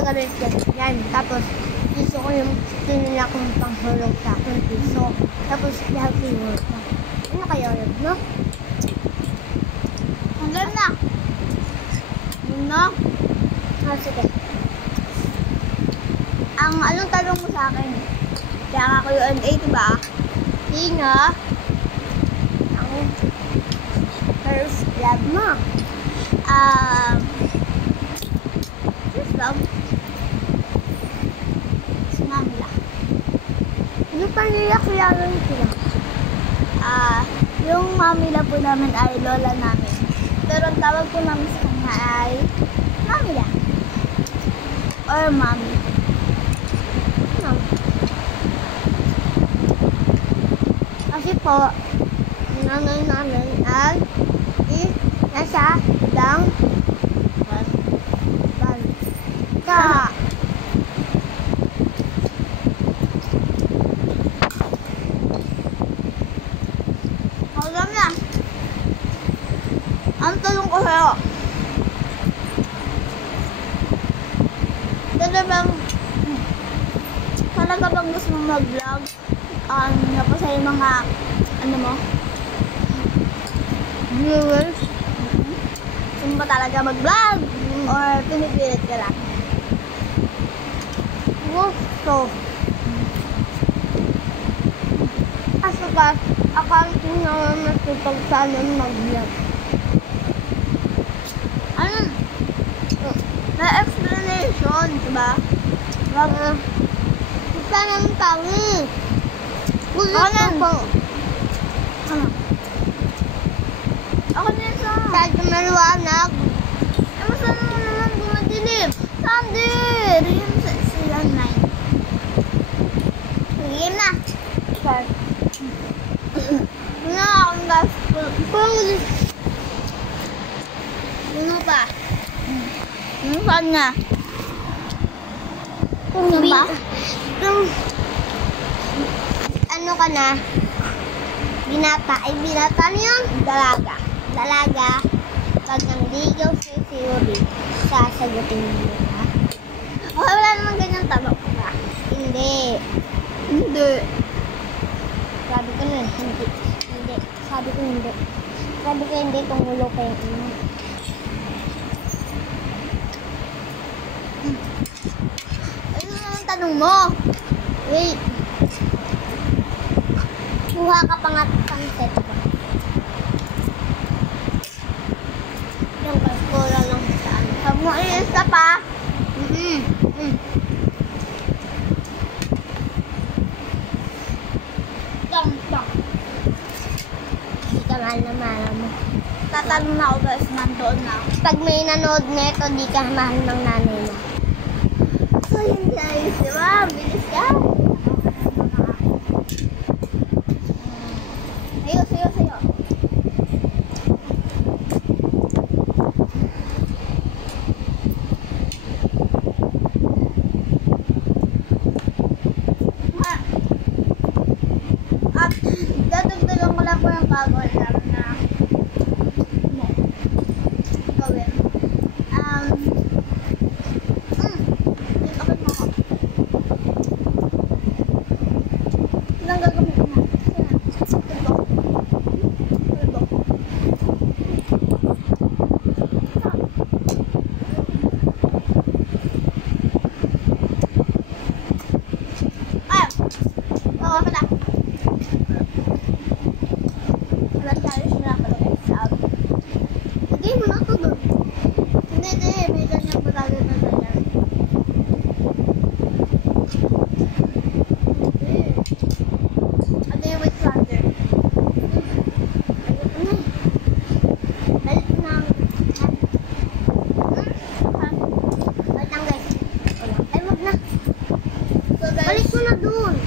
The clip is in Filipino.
gagawin ko yan. Tapos, gusto ko yung tinila kong panghulog sa akin piso. Tapos, healthy work na. Ano kaya yun, no? Hanggang na. No? Ah, sige. Anong tanong mo sa akin? Kaya nga ko yung UNA, diba? Sino? Ang first love mo. First love? Si Mamila. Ano pa nila kilala sila? Yung Mamila po namin ay lola namin. Pero ang tawag po namin sa kanya ay Mamila. Or Mami. No. Kasi po, ang nanay namin ay nasa bangka. Alam na. Ang tanong ko sa'yo. Talaga bang gusto mong mag-vlog? Tapos sa yung mga, ano mo? Viewers. Gusto mo ba talaga mag-vlog? Or pinipilit ka lang? Gusto. Kasi ba, akala ko naman matutag sana mag-vlog. Ano? May explanation, diba? Parang tangi. Gusto Ano? ko. Ano? Ako din sa... Kahit maliwanag. Masama mo naman kung madilim. Sandy! Rin sa sila 9. Sige na. Start. Ano akong gas? Ano pa? Ano saan nga? Kung ba? Ano ka na? Binata. Ay, binata niyo? Dalaga. Dalaga. Pag nandigaw si Theory, sasagutin mo na. Okay, wala naman ganyan tanong ka. Hindi. Hindi. Sabi ko na, hindi. Hindi. Sabi ko hindi. Sabi ko hindi, tumulo pa yung ino. Ano naman tanong mo? Wait. Kuha ka pa nga pang set ko. Yung kaskola lang sa ano. Sabi mo, isa pa? Hindi ka mahal na mahal mo. Tatanong na ako guys, nandoon na ako. Pag may nanood neto, di ka mahal ng nanay mo. So yun guys, di ba? Bilis ka. Sayo. At dadagdagan ko lang po yung gagawin namin na gawin. Ikapit mo ako. Ilang gagamitin na? Tulbo. Ay! Oo, pala. Wala tayo sila pala sa Hindi mo na ito doon. Hindi. May ganyan pa tayo na ganyan. Ano yung with thunder? Balik na. Balik lang guys. Ay, wag na. So guys, Balik ko na doon.